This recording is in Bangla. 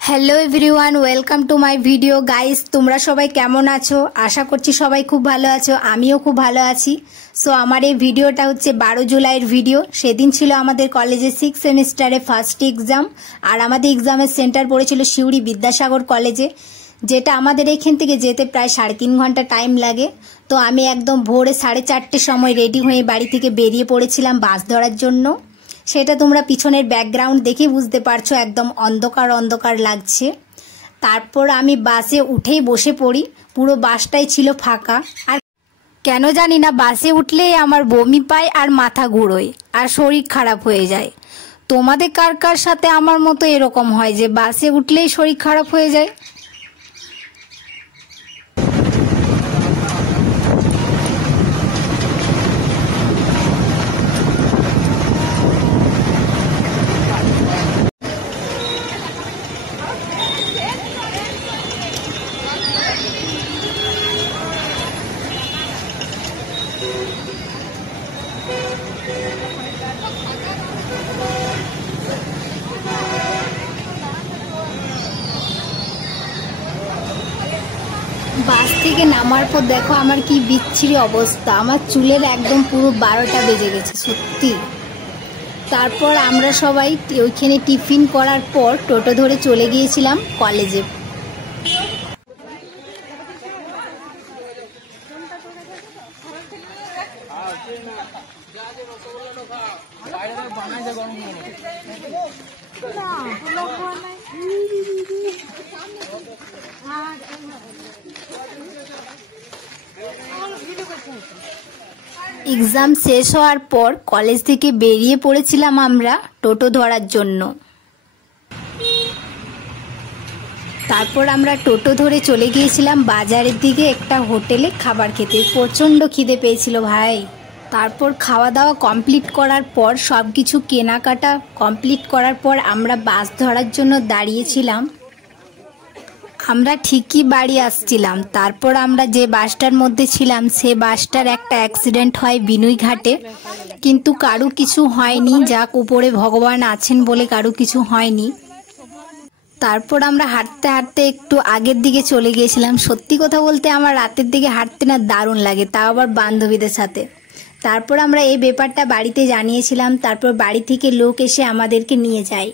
Hello everyone, welcome to my video. Guys, তোমরা সবাই কেমন আছো? আশা করছি সবাই খুব ভালো আছো, আমিও খুব ভালো আছি। সো আমার এই ভিডিওটা হচ্ছে 12 জুলাইয়ের ভিডিও। সেদিন ছিল আমাদের কলেজে 6 সেমিস্টারে ফার্স্ট এক্সাম, আর আমাদের এক্সামের সেন্টার পড়েছিল সিউড়ি বিদ্যাসাগর কলেজে, যেটা আমাদের এখান থেকে যেতে প্রায় 3.5 ঘন্টা টাইম লাগে। তো আমি একদম ভোরে 4:30 সময় রেডি হয়ে বাড়ি থেকে বেরিয়ে পড়েছিলাম বাস ধরার জন্য। সেটা তোমরা পিছনের ব্যাকগ্রাউন্ড দেখে বুঝতে পারছো, একদম অন্ধকার অন্ধকার লাগছে। তারপর আমি বাসে উঠেই বসে পড়ি, পুরো বাসটাই ছিল ফাঁকা। আর কেন জানি না বাসে উঠলেই আমার বমি পায় আর মাথা ঘুরোয় আর শরীর খারাপ হয়ে যায়। তোমাদের কার কার সাথে আমার মতো এরকম হয় যে বাসে উঠলেই শরীর খারাপ হয়ে যায়? বাস থেকে নামার পর দেখো আমার কি বিচ্ছিরি অবস্থা, আমার চুলের একদম পুরো 12টা বেজে গেছে সত্যি। তারপর আমরা সবাই ওইখানে টিফিন করার পর টোটো ধরে চলে গিয়েছিলাম কলেজে। এক্সাম শেষ হওয়ার পর কলেজ থেকে বেরিয়ে পড়েছিলাম আমরা টোটো ধরার জন্য। তারপর আমরা টোটো ধরে চলে গিয়েছিলাম বাজারের দিকে একটা হোটেলে খাবার খেতে। প্রচণ্ড খিদে পেয়েছিল ভাই। তারপর খাওয়া দাওয়া কমপ্লিট করার পর সব কিছু কেনাকাটা কমপ্লিট করার পর আমরা বাস ধরার জন্য দাঁড়িয়েছিলাম। আমরা ঠিকই বাড়ি আসছিলাম। তারপর আমরা যে বাসটার মধ্যে ছিলাম সে বাসটার একটা অ্যাক্সিডেন্ট হয় বিনুই ঘাটে, কিন্তু কারু কিছু হয়নি, যাক উপরে ভগবান আছেন বলে কারু কিছু হয়নি। তারপর আমরা হাঁটতে হাঁটতে একটু আগের দিকে চলে গিয়েছিলাম। সত্যি কথা বলতে আমার রাতের দিকে হাঁটতে না দারুণ লাগে, তাও আবার বান্ধবীদের সাথে। তারপর আমরা এই ব্যাপারটা বাড়িতে জানিয়েছিলাম। তারপর বাড়ি থেকে লোক এসে আমাদেরকে নিয়ে যায়।